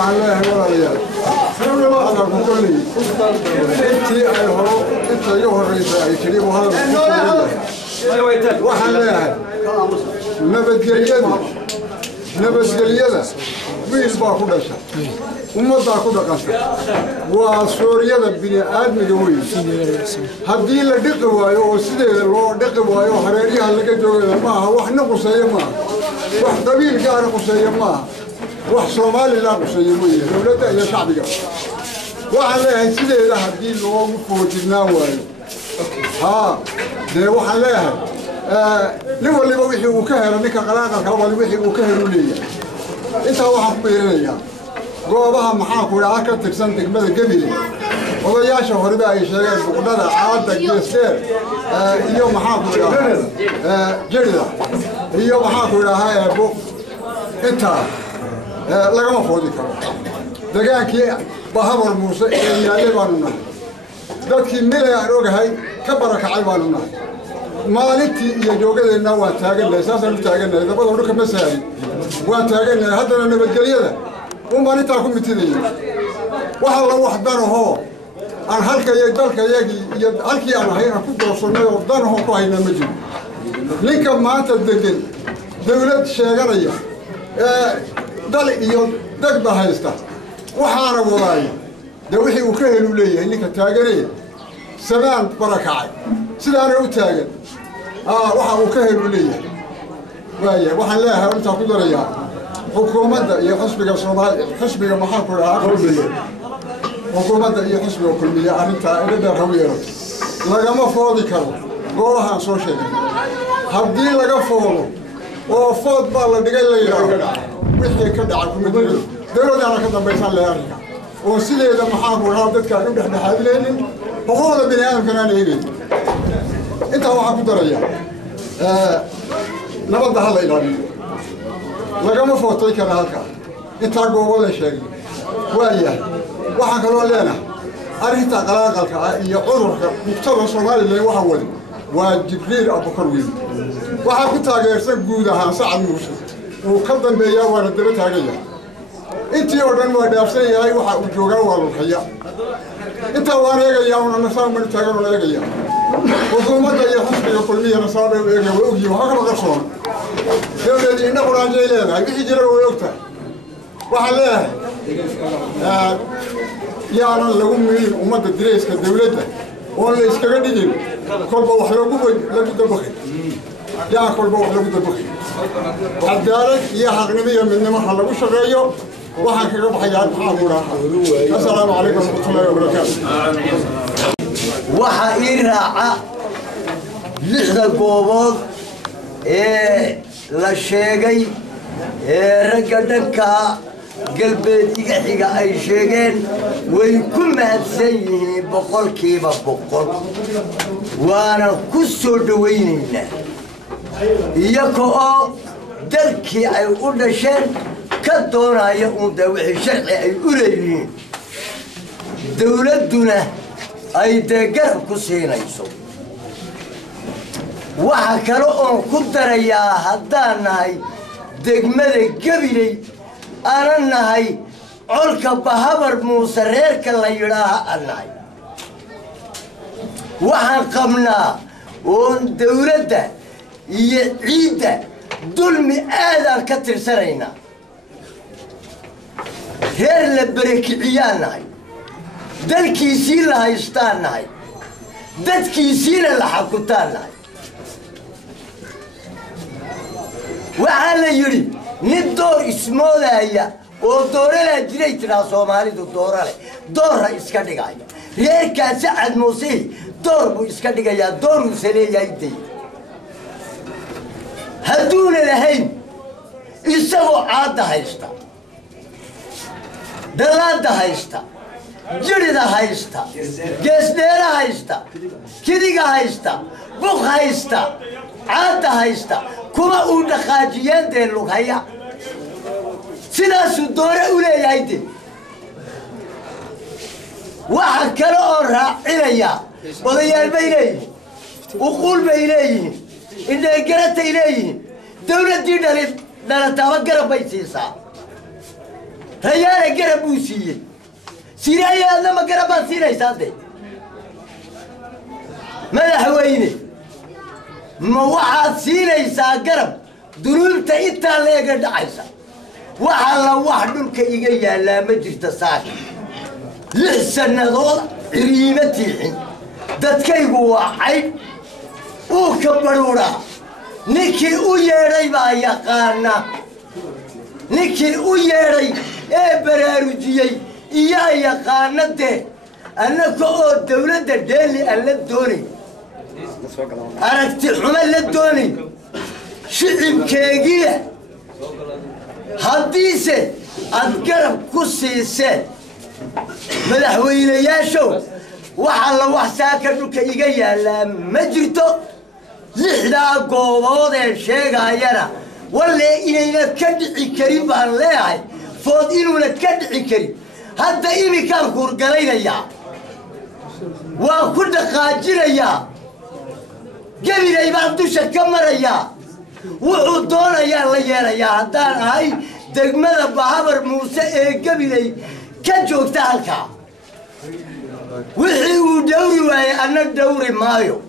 وعليه ولا ريال أنا بقول لي أنت الهرو أنت يوه الرئيس يشرب هذا وحلاه نبت قليلة ويس باكو دشة وما باكو دقشة وسوريا بني آدم جوي هدي لدق وايو وسيد لو دق وايو حريري هلك جوي ما هو إحنا قصير ما وح قبيل جار قصير ما وح صومالي لا قصير ويا دولته يا شعبي وحلاه سيد له هدي لو مفوتنا وايو ها ده وحلاه لو اللي بوحي وكهر منك قلاقة كوا اللي بوحي وكهر وليه أنت واحد بيرنيا جوابها محاك ولا عكرت سنتك بدل قبلي والله يا شهر بقى يشتغل بقدرة عادة جسر اليوم محاك ولا جردة اليوم محاك ولا هاي أبو أنت لا ما فوزك ده كان كي بحر موسى يالي بالنا ده كي ملا يروج هاي كبرك عيبالنا maalintii iyo joogadeena waa taaganay saasaan u taaganay dabada dhulka ma saari waa taaganay haddana nabadgelyada maalinta ku mitidayay waxa la wax danaho aan halka iyo dalka iyo halkii aan hayna ku doorsanay oo danaho ku hayna ma jiro ninka maanta degan dawlad sheeganaya dal iyo degba haysta waxaana wadaay wixii uu ka helu leeyahay ninka taaganay sabaan barakacay sidaana u taagan waxa uu ka helu leeyahay waaya waxaan leeyahay inta ku daraya xukuumadda iyo xisbiga Soomaaliya xisbiga maxaa ku dhaca qowmiga xukuumadda iyo xisbiga kulmiye arinta inada rawiyo lagama foodi karo goobaha soo sheegay haddii laga foodo oo food baa la dhigay la yiraahdo wixii ka dhacay kumidiro dawladana ka dambaysan leeyahay oo sideeda maxaa ku dhaca dadka u dhexdhexaadleen xuquuqda bini aadamkana leeyahay أنت هو عبد الريان نبض هذا إلى لقى مفوتي كذا هالك أنت عقوب ولا شيء وياه وحكوا لنا أريد أقلقك يعرف مقتل الصومالي اللي هو حول وجبريل أبو كروي وحكوا تاجرسك جودها سعد موسى وكذا بيا وردت هاجية أنت يوردن ودافسي هاي وحوجوجا والحياة أنت وانا يا وانا سام من تاجر ولا يا وكما تيجي حسب كل مية نصابة ويجي وهكذا قصون دولة إنه قرآن جيلنا يجي جرا ويوقته وحلاه يا أنا لو مي وما تدريس كدولة ولا إسكندرية كل بوح لو بوح لا تدبخ يا كل بوح لو تدبخ الدارك يا حقنبي من ما حلا وش غيره وحكي ربح يا حامورا السلام عليكم ورحمة الله وبركاته waxa ii raaca lixda goobood la sheegay ragga dhanka galbeed iga xiga ay sheegeen way ku mahadsan yihiin boqolkiiba boqol waana ku soo dhawaynaynaa iyagoo dalkii ay u dhasheen ka doonaya unda wixii sharci ay u leeyihiin dawladuna ay deegar ku siinayso waxa kale oo ku darayaa haddaan nahay degmada Gabiley aanan nahay colka bahabar muuse reerka la yidhaaha annahay waxaan qabnaa oo dawladda iyo ciidda dulmi aadaan ka tirsanaynaa reer la barakiciyaan nahay dalkiisii la haystaan nahay dadkiisiina la xakutaan nahay waxaa la yidhi nin door ismoodaya oo dooralaa jiray tiraa Soomaalidu doorale doorra iska dhigaya reerkaasi Sacad Muuse door buu iska dhigayaa dooruu saleeyahay day hadduuna lahayn isagoo caada haysta dalaada haysta jirida haysta geesdeera haysta kidiga haysta buq haysta caada haysta kuma uu dhaqaajiyeen dee lughaya sidaasuu doore u leeyahay de waxa kale oo raacinaya odayaal bay leeyihiin uquul bay leeyihiin indhegaratay leeyihiin dawladdii dhalataaba garab bay siisaa ريال قرب بوسية سيرايا لما قرب سيراي صادق ماذا هويني ما واحد سيراي ساقرب دلول تأتى اللي قد عيسى وحلا واحد الكيجيا لا مجرد ساكن لحسن ذول ريمتي دتكي هو عيب وكبرورا نكي ويري با يقانا نكي ويري براروجيي يا يقانا ده أنك الدولة دالي أن الدوني أردت عمل الدوني شعب كيجيه حديثة أذكر كسيسة مدحوينة يا شو وحلا وحساكر الكيجيه لا مجرته لحدا قوضة شيء غيره ولا إننا كدعي كريم بالله فوض إننا كدعي كريم هذا إيمي كان خورقلين يا وكل قاجر يا قبل يبعدوش كمر يا وعدونا يا الله يا هدان هاي دقمنا بحبر موسى قبل كجوك تالكا وحي ودوري وهي أنا الدوري مايو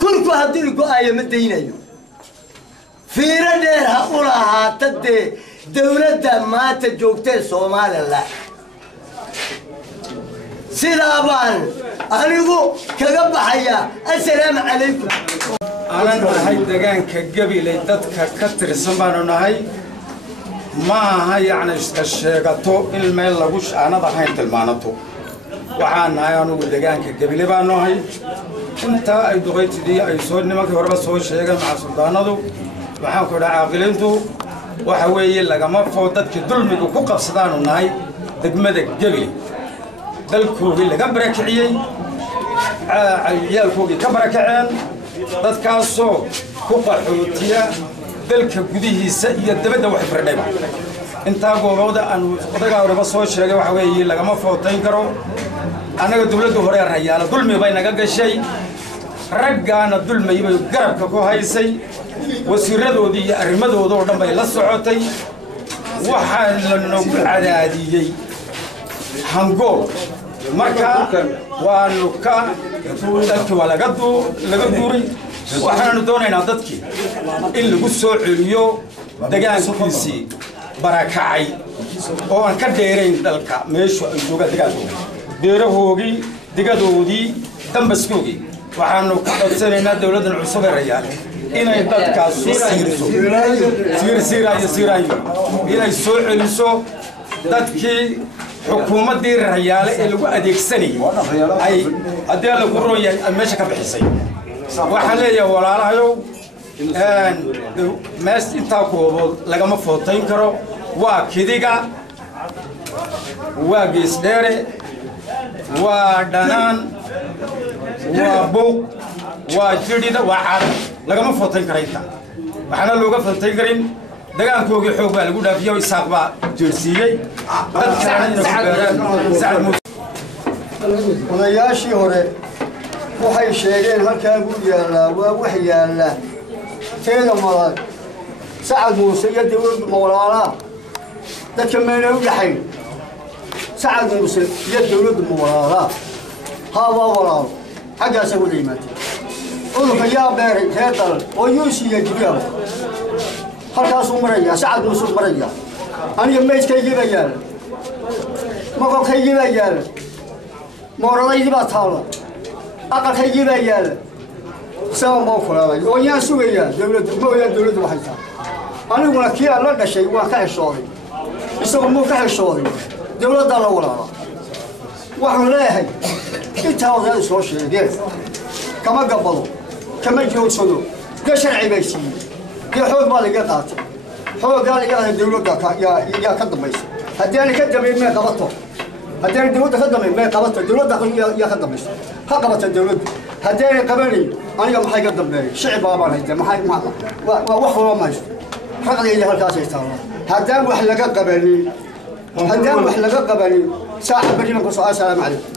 كل هذول قاية مدينة في ردير هؤلاء تدي دولة ما تجوكتي صومال الله سلابان أنا كجب حيا السلام عليكم أنا هاي دجان كجبي دتك كتر سمان هاي ما هاي يعني الشيء المال لغوش أنا ضحية المانتو وحان هاي أنا دجان كجبي لبانو هاي أنت أي دغيت دي أي صور نمك وربا صور شيء مع سلطانه وحان كده عاقلينتو وحوي لقى ما فوتك ظلمك وكوكب صدانو ناي دقمدك جبي دلكوغي اللي قبرك عيي عيالكوغي كبرك عين dadkaasoo ku qaxootiya dalka gudihiisa iyo dabadda wax fardhayba intaa goobada aan odaga horeba soo sheegay waxa weeye lagama footayn karo anaga dawladda hore rayaala dulmi bay naga gashay raggaana dulmi bay garabka ku haysay wasiiradoodii iyo arrimadooda oo dhan bay la socotay waxaa la nagu cadaadiyay hangool marka waanu ka dadkii waa laga duuray waxaanu doonaynaa dadkii in lagu soo celiyo degaankiisii barakacay oo aan ka dheerayn dalka meeshu ay joogaan deegaankooda beerahoogii degadoodii dambaskoogii waxaanu ka codsanaynaa dawladdan cusub ee rayaale inay dadkaas siiraayo inay soo celiso dadkii xukuumaddii rayaale ee lagu adeegsanayay ay haddii la ku roon yahay meesha ka bixisay waxaan leeyahay walaalahayow mees intaa koobood lagama footayn karo waa kidiga waa geesdheere waa dhanaan waa buuq waa jidhida waa caada lagama footayn kara intaa waxaana looga footayn karin dagaalkoogii xoog baa lagu dhaafiyay isaaq baa jeersiiyey odayaashii hore waxay sheegeen halkaa buu yaallaa waa wax yaalla teeda madan sacad muuse iyo dawladdu mawalaalaa dadka meena u dhaxayn sacad muuse iyo dawladdu mawalaalaa haabaa walaalo xaggaasa wada yimaatay cudurka yaa beeray reer dalal oo yuusiiya jibiyaaba halkaasuu marayaa sacad muusuu marayaa aniga meydkaygii baa yaalla maqalkaygii baa yaalla mooradaydii baa taalla aqalkaygii baa yaalla isagan baa kulaalay oo yaan sugayaa dawladda mooyaan dawladdu waxay tahay aniguna kii aan la dhashay waan ka xishooday isagu muu ka xishooday dawladdaa la walaalaa waxaan leeyahay intaa odayaal soo sheegeen kama gabbado kama joogsado dee sharci bay siiyey dee xoog baa laga qaatay xoogaa laga qaatay dawladda yaa ka dambaysa haddii aan ka dambayn may qabato haddii aan dawladda ka dambayn may qabato dawladda yaa ka dambaysa ha qabata dawladdu haddii aan qabanayn aniga maxay ka dambeeyay shicib baabaan haytay maxay waa wax loo maysto raqdayda halkaasay taallaa haddaan wax laga qabanin saaxa bariman ku soo assalaamu calaykum